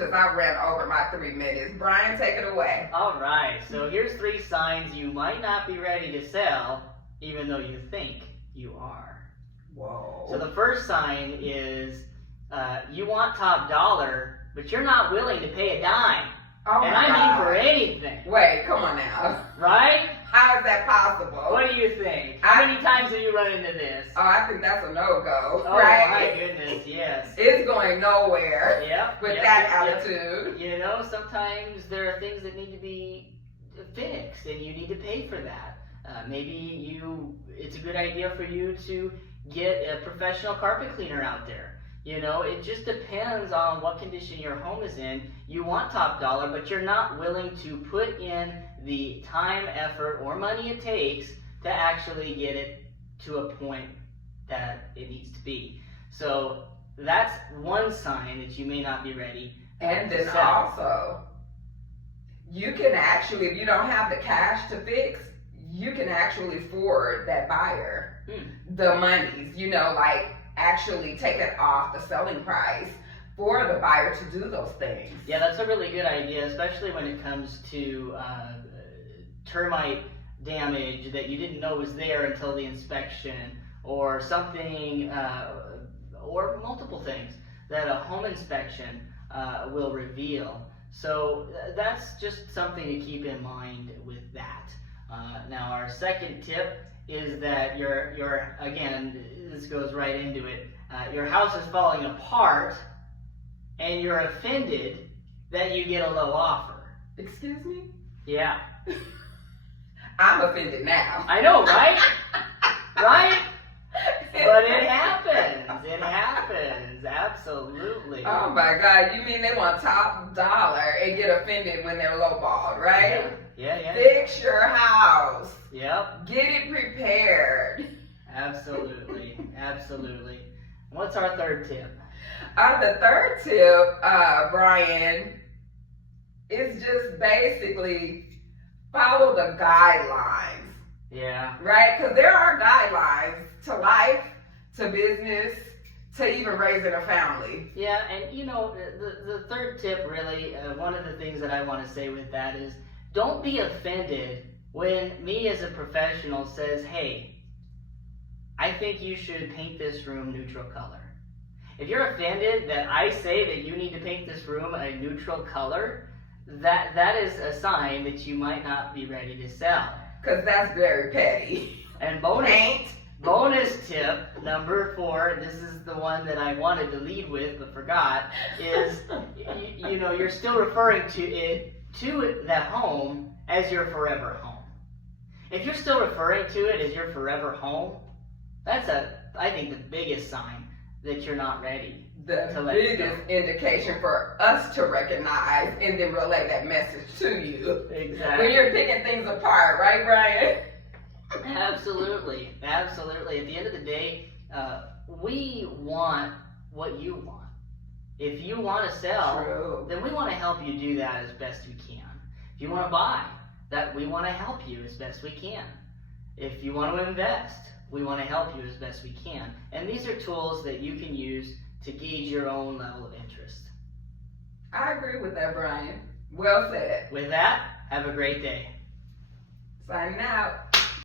Because I ran over my 3 minutes. Brian, take it away. All right, so here's 3 signs you might not be ready to sell, even though you think you are. Whoa. So the first sign is you want top dollar, but you're not willing to pay a dime. Oh And my I God. mean for anything. Wait, come on now. Right? How is that possible? What do you think? How many times have you run into this? Oh, I think that's a no-go, Oh right? my goodness, yes. It's going nowhere Yep. with yep, that yep, attitude. You know, sometimes there are things that need to be fixed, and you need to pay for that. Maybe it's a good idea for you to get a professional carpet cleaner out there. You know, it just depends on what condition your home is in. You want top dollar, but you're not willing to put in the time, effort, or money it takes to actually get it to a point that it needs to be. So that's one sign that you may not be ready. And then to sell. also, you can actually, if you don't have the cash to fix, you can actually forward that buyer the monies, you know, like actually take it off the selling price for the buyer to do those things. Yeah, that's a really good idea, especially when it comes to termite damage that you didn't know was there until the inspection, or something, or multiple things that a home inspection will reveal. So that's just something to keep in mind with that. Now our second tip is that your again, this goes right into it, your house is falling apart and you're offended that you get a low offer. Excuse me? Yeah. I'm offended now. I know, right? Right? But it happens. It happens. Absolutely. Oh my God, you mean they want top dollar and get offended when they're lowballed, right? Yeah. Fix your house. Yep. Get it prepared. Absolutely. What's our third tip? The third tip, Brian, is just basically follow the guidelines, Yeah. right? Because there are guidelines to life, to business, to even raising a family. Yeah, and you know, the third tip really, one of the things that I want to say with that is, don't be offended when me as a professional says, hey, I think you should paint this room neutral color. If you're offended that I say that you need to paint this room a neutral color, that is a sign that you might not be ready to sell. Because that's very petty. And Paint. bonus tip number 4, this is the one that I wanted to lead with but forgot, is you know, you're still referring to that home as your forever home. If you're still referring to it as your forever home, that's I think the biggest sign that you're not ready. The biggest indication for us to recognize and then relay that message to you. Exactly. When you're picking things apart, right, Brian? Absolutely. At the end of the day, we want what you want. If you want to sell, True. then we want to help you do that as best we can. If you want to buy, that we want to help you as best we can. If you want to invest, we want to help you as best we can. And these are tools that you can use to gauge your own level of interest. I agree with that, Brian. Well said. With that, have a great day. Signing out.